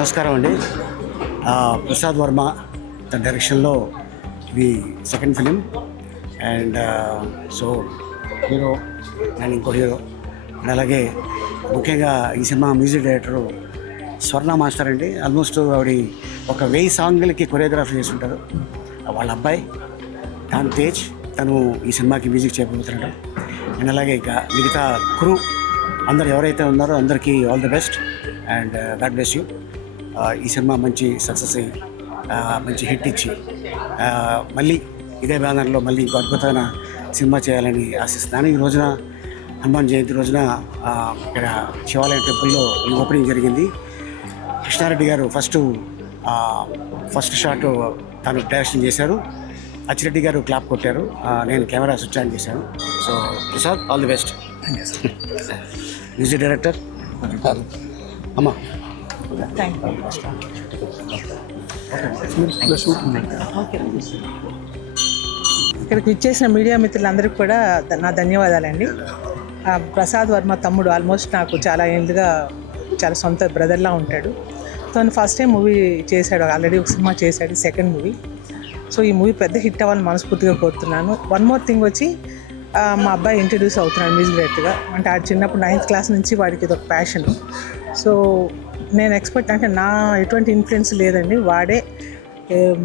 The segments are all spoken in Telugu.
నమస్కారం అండి. ప్రసాద్ వర్మ తన డైరెక్షన్లో ఇది second film. And so hero and ఇంకో హీరో అండ్ అలాగే ముఖ్యంగా ఈ సినిమా మ్యూజిక్ డైరెక్టరు స్వర్ణ మాస్టర్ అండి. ఆల్మోస్ట్ ఆవిడ ఒక 1000 సాంగ్లకి కొరియోగ్రఫీ చేసి ఉంటారు. వాళ్ళ అబ్బాయి తాన్ తేజ్ తను ఈ సినిమాకి మ్యూజిక్ చేయబోతున్నాడు. అండ్ అలాగే ఇక మిగతా క్రూ అందరు ఎవరైతే ఉన్నారో అందరికీ all the best and God bless you. ఈ సినిమా మంచి సక్సెస్ అయ్యి మంచి హిట్ ఇచ్చి మళ్ళీ ఇదే బ్యానర్లో మళ్ళీ ఇంకో అద్భుతమైన సినిమా చేయాలని ఆశిస్తున్నాను. ఈ రోజున హనుమాన్ జయంతి రోజున ఇక్కడ శివాలయం టెంపుల్లో ఈ ఓపెనింగ్ జరిగింది. కృష్ణారెడ్డి గారు ఫస్ట్ షాట్ తను డైరెక్షన్ చేశారు. అచ్చిరెడ్డి గారు క్లాప్ కొట్టారు. నేను కెమెరా స్విచ్ ఆన్ చేశాను. So Prasad all the best. Music director అమ్మా. ఇక్కడికి ఇచ్చేసిన మీడియా మిత్రులందరికీ కూడా నా ధన్యవాదాలండి. ప్రసాద్ వర్మ తమ్ముడు ఆల్మోస్ట్ నాకు చాలా ఏళ్ళుగా చాలా సొంత బ్రదర్లా ఉంటాడు. తను ఫస్ట్ టైం మూవీ చేశాడు, ఆల్రెడీ ఒక సినిమా చేశాడు, సెకండ్ మూవీ. సో ఈ మూవీ పెద్ద హిట్ అవ్వాలని మనస్ఫూర్తిగా కోరుతున్నాను. వన్ మోర్ థింగ్ వచ్చి మా అబ్బాయి ఇంట్రడ్యూస్ అవుతున్నాడు మ్యూజిక్ డైరెక్టర్గా. అంటే ఆడు చిన్నప్పుడు 9th క్లాస్ నుంచి వాడికి ఇది ఒక ప్యాషన్. సో నేను ఎక్స్పెక్ట్ అంటే నా ఎటువంటి ఇన్ఫ్లుయెన్స్ లేదండి, వాడే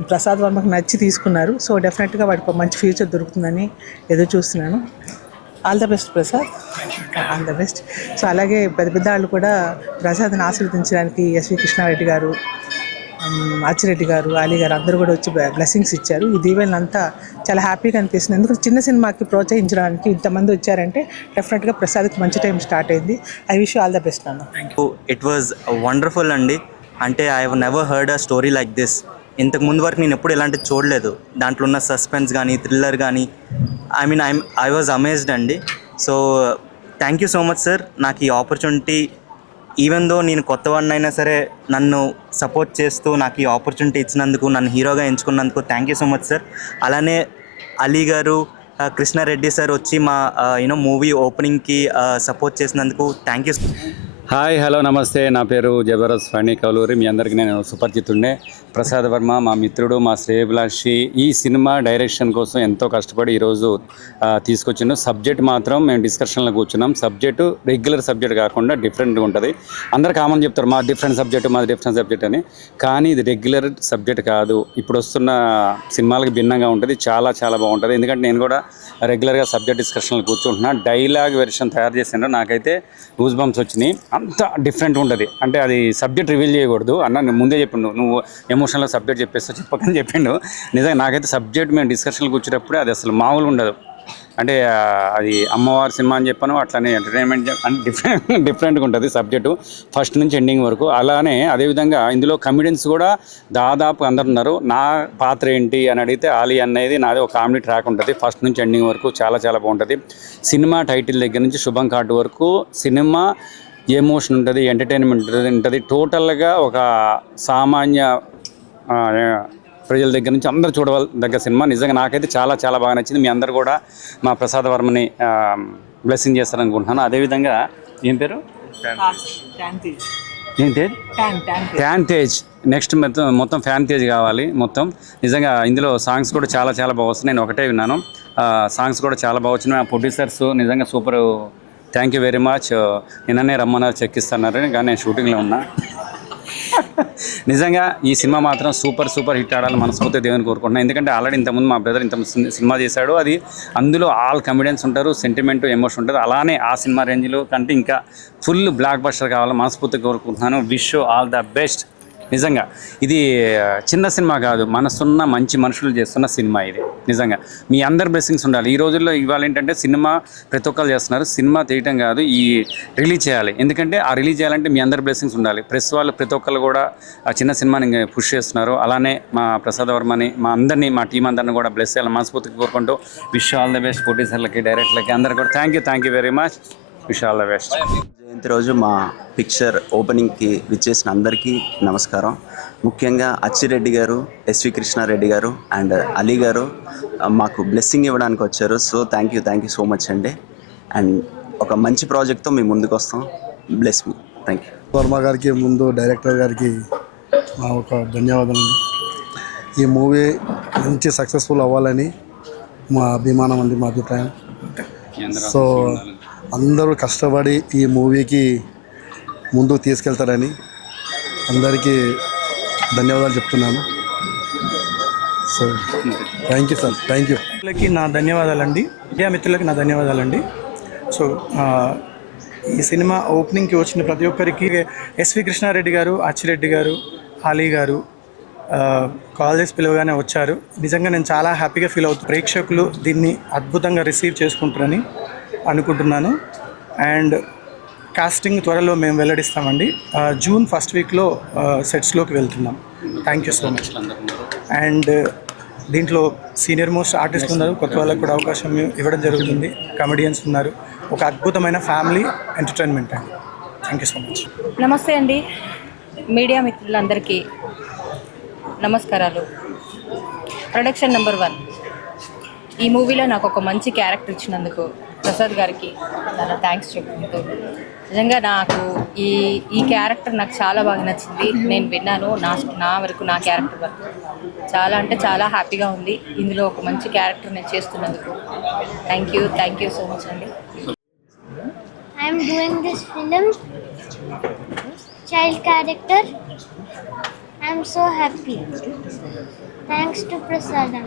ప్రసాద్ వర్మకు నచ్చి తీసుకున్నారు. సో డెఫినెట్గా వాడికి ఒక మంచి ఫ్యూచర్ దొరుకుతుందని ఎదురు చూస్తున్నాను. All the best Prasad, all the best. So అలాగే పెద్ద పెద్ద వాళ్ళు కూడా ప్రసాద్ని ఆశీర్వదించడానికి ఎస్వి కృష్ణారెడ్డి గారు, అచ్చిరెడ్డి గారు, అలీ గారు అందరూ కూడా వచ్చి బ్లెస్సింగ్స్ ఇచ్చారు. ఈ దీవెనలంతా చాలా హ్యాపీగా అనిపిస్తుంది. ఎందుకంటే చిన్న సినిమాకి ప్రోత్సహించడానికి ఇంతమంది వచ్చారంటే డెఫినెట్గా ప్రసాద్కి మంచి టైం స్టార్ట్ అయింది. I wish all the best అన్న. ఇట్ వాజ్ వండర్ఫుల్ అండి. అంటే I have never heard a story like this. ఇంతకు ముందు వరకు నేను ఎప్పుడు ఇలాంటిది చూడలేదు. దాంట్లో ఉన్న సస్పెన్స్ కానీ థ్రిల్లర్ కానీ ఐ వాజ్ అమేజ్డ్ అండి. So thank you so much sir, నాకు ఈ ఆపర్చునిటీ, ఈవెన్ దో నేను కొత్తవాడిని అయినా సరే నన్ను సపోర్ట్ చేస్తూ నాకు ఈ ఆపర్చునిటీ ఇచ్చినందుకు, నన్ను హీరోగా ఎంచుకున్నందుకు thank you so much sir. అలానే అలీ గారు, కృష్ణారెడ్డి సార్ వచ్చి మా మూవీ ఓపెనింగ్కి సపోర్ట్ చేసినందుకు థ్యాంక్ యూ. హాయ్, హలో, నమస్తే. నా పేరు జబర్దస్త్ ఫణి కౌలూరి. మీ అందరికీ నేను సుపరిచితుండే. ప్రసాద్ వర్మ మా మిత్రుడు, మా శ్రేయభిలాషి. ఈ సినిమా డైరెక్షన్ కోసం ఎంతో కష్టపడి ఈరోజు తీసుకొచ్చిండు. సబ్జెక్ట్ మాత్రం మేము డిస్కషన్లో కూర్చున్నాం. సబ్జెక్టు రెగ్యులర్ సబ్జెక్ట్ కాకుండా డిఫరెంట్గా ఉంటుంది. అందరు కామన్ చెప్తారు మా డిఫరెంట్ సబ్జెక్ట్ అని, కానీ ఇది రెగ్యులర్ సబ్జెక్ట్ కాదు. ఇప్పుడు వస్తున్న సినిమాలకు భిన్నంగా ఉంటుంది. చాలా చాలా బాగుంటుంది. ఎందుకంటే నేను కూడా రెగ్యులర్గా సబ్జెక్ట్ డిస్కషన్లో కూర్చుంటున్నా. డైలాగ్ వెర్షన్ తయారు చేసిండ్రు, నాకైతే గూస్ బంప్స్ వచ్చినాయి. అంత డిఫరెంట్ ఉంటుంది. అంటే అది సబ్జెక్ట్ రివీల్ చేయకూడదు అన్న, ముందే చెప్పిండు, నువ్వు ఎమోషనల్ సబ్జెక్ట్ చెప్పకని చెప్పిండు. నిజంగా నాకైతే సబ్జెక్ట్ మేము డిస్కషన్లు కూర్చేటప్పుడే అది అసలు మామూలు ఉండదు. అంటే అది అమ్మవారి సినిమా అని చెప్పాను, అట్లానే ఎంటర్టైన్మెంట్ డిఫరెంట్గా ఉంటుంది సబ్జెక్టు ఫస్ట్ నుంచి ఎండింగ్ వరకు. అలానే అదేవిధంగా ఇందులో కమెడియన్స్ కూడా దాదాపు అందరు ఉన్నారు. నా పాత్ర ఏంటి అని అడిగితే ఆలీ అనేది నాది ఒక కామెడీ ట్రాక్ ఉంటుంది. ఫస్ట్ నుంచి ఎండింగ్ వరకు చాలా చాలా బాగుంటుంది. సినిమా టైటిల్ దగ్గర నుంచి శుభం కార్డు వరకు సినిమా ఎమోషన్ ఉంటుంది, ఎంటర్టైన్మెంట్ ఉంటుంది. టోటల్గా ఒక సామాన్య ప్రజల దగ్గర నుంచి అందరూ చూడదగ్గ సినిమా. నిజంగా నాకైతే చాలా చాలా బాగా నచ్చింది. మీ అందరు కూడా మా ప్రసాద్ వర్మని బ్లెస్సింగ్ చేస్తారనుకుంటున్నాను. అదేవిధంగా ఏం పేరు? ఫ్యాన్ తేజ్. నెక్స్ట్ మొత్తం ఫ్యాన్ తేజ్ కావాలి మొత్తం. నిజంగా ఇందులో సాంగ్స్ కూడా చాలా చాలా బాగా వస్తున్నాయి. నేను ఒకటే విన్నాను, సాంగ్స్ కూడా చాలా బాగా వచ్చినాయి. ఆ ప్రొడ్యూసర్స్ నిజంగా super, thank you very much. నిన్ననే రమ్మన్నారు, చెక్కిస్తున్నారు, కానీ నేను షూటింగ్లో ఉన్నా. నిజంగా ఈ సినిమా మాత్రం సూపర్ హిట్ ఆడాలి మనస్ఫూర్తిగా దేవుని కోరుకుంటున్నాను. ఎందుకంటే ఆల్రెడీ ఇంతకుముందు మా బ్రదర్ సినిమా చేశాడు. అది అందులో ఆల్ కమెడియన్స్ ఉంటారు, సెంటిమెంట్, ఎమోషన్ ఉంటుంది. అలానే ఆ సినిమా రేంజ్లో కంటే ఇంకా ఫుల్ బ్లాక్ బస్టర్ కావాలని మనస్ఫూర్తిగా కోరుకుంటున్నాను. Wish all the best. నిజంగా ఇది చిన్న సినిమా కాదు, మనసున్న మంచి మనుషులు చేస్తున్న సినిమా ఇది. నిజంగా మీ అందరి బ్లెస్సింగ్స్ ఉండాలి. ఈ రోజుల్లో ఇవాళ ఏంటంటే సినిమా ప్రతి ఒక్కరు చేస్తున్నారు, సినిమా తీయటం కాదు, ఈ రిలీజ్ చేయాలి. ఎందుకంటే ఆ రిలీజ్ చేయాలంటే మీ అందరి బ్లెస్సింగ్స్ ఉండాలి. ప్రెస్ వాళ్ళు ప్రతి ఒక్కరు కూడా ఆ చిన్న సినిమాని పుష్ చేస్తున్నారు. అలానే మా ప్రసాద్ వర్మని, మా అందరినీ, మా టీం అందరిని కూడా బ్లెస్ చేయాలని మనస్ఫూర్తిగా కోరుకుంటూ విష్ ఆల్ ద బెస్ట్. ప్రొడ్యూసర్లకి, డైరెక్టర్లకి అందరికీ కూడా thank you very much. Wish all the best. జయంతి రోజు మా పిక్చర్ ఓపెనింగ్కి విచ్చేసిన అందరికీ నమస్కారం. ముఖ్యంగా అచ్చిరెడ్డి గారు, ఎస్వి కృష్ణారెడ్డి గారు అండ్ అలీ గారు మాకు బ్లెస్సింగ్ ఇవ్వడానికి వచ్చారు. So thank you so much అండి. అండ్ ఒక మంచి ప్రాజెక్ట్తో మేము ముందుకు వస్తాం. Bless me. Thank you. Varma గారికి, ముందు డైరెక్టర్ గారికి నా ఒక ధన్యవాదాలండి. ఈ మూవీ మంచి సక్సెస్ఫుల్ అవ్వాలని మా అభిమానం అండి, మా అభిప్రాయం. సో అందరూ కష్టపడి ఈ మూవీకి ముందుకు తీసుకెళ్తారని అందరికీ ధన్యవాదాలు చెప్తున్నాను. So thank you sir, thank you. మిత్రులకి నా ధన్యవాదాలండి, మీడియా మిత్రులకి నా ధన్యవాదాలండి. సో ఈ సినిమా ఓపెనింగ్కి వచ్చిన ప్రతి ఒక్కరికి ఎస్వి కృష్ణారెడ్డి గారు, అచ్చిరెడ్డి గారు, అలీ గారు కాలేజ్ పిలవగానే వచ్చారు. నిజంగా నేను చాలా హ్యాపీగా ఫీల్ అవుతాను. ప్రేక్షకులు దీన్ని అద్భుతంగా రిసీవ్ చేసుకుంటారని అనుకుంటున్నాను. అండ్ కాస్టింగ్ త్వరలో మేము వెల్లడిస్తామండి. జూన్ ఫస్ట్ వీక్లో సెట్స్లోకి వెళ్తున్నాం. Thank you so much. And దీంట్లో సీనియర్ మోస్ట్ ఆర్టిస్టులు ఉన్నారు, కొత్త వాళ్ళకు కూడా అవకాశం ఇవ్వడం జరుగుతుంది. కమెడియన్స్ ఉన్నారు. ఒక అద్భుతమైన ఫ్యామిలీ ఎంటర్టైన్మెంట్ అండి. Thank you so much. నమస్తే అండి, మీడియా మిత్రులందరికీ నమస్కారాలు. ప్రొడక్షన్ నెంబర్ 1 ఈ మూవీలో నాకు ఒక మంచి క్యారెక్టర్ ఇచ్చినందుకు ప్రసాద్ గారికి చాలా థ్యాంక్స్ చెప్పుకుంటూ, నిజంగా నాకు ఈ క్యారెక్టర్ నాకు చాలా బాగా నచ్చింది. నేను విన్నాను నా వరకు, నా క్యారెక్టర్ వరకు చాలా అంటే చాలా హ్యాపీగా ఉంది. ఇందులో ఒక మంచి క్యారెక్టర్ నేను చేస్తున్నందుకు థ్యాంక్ యూ సో మచ్ అండి. I am doing this film, child character. I am so happy. Thanks to Prasadam.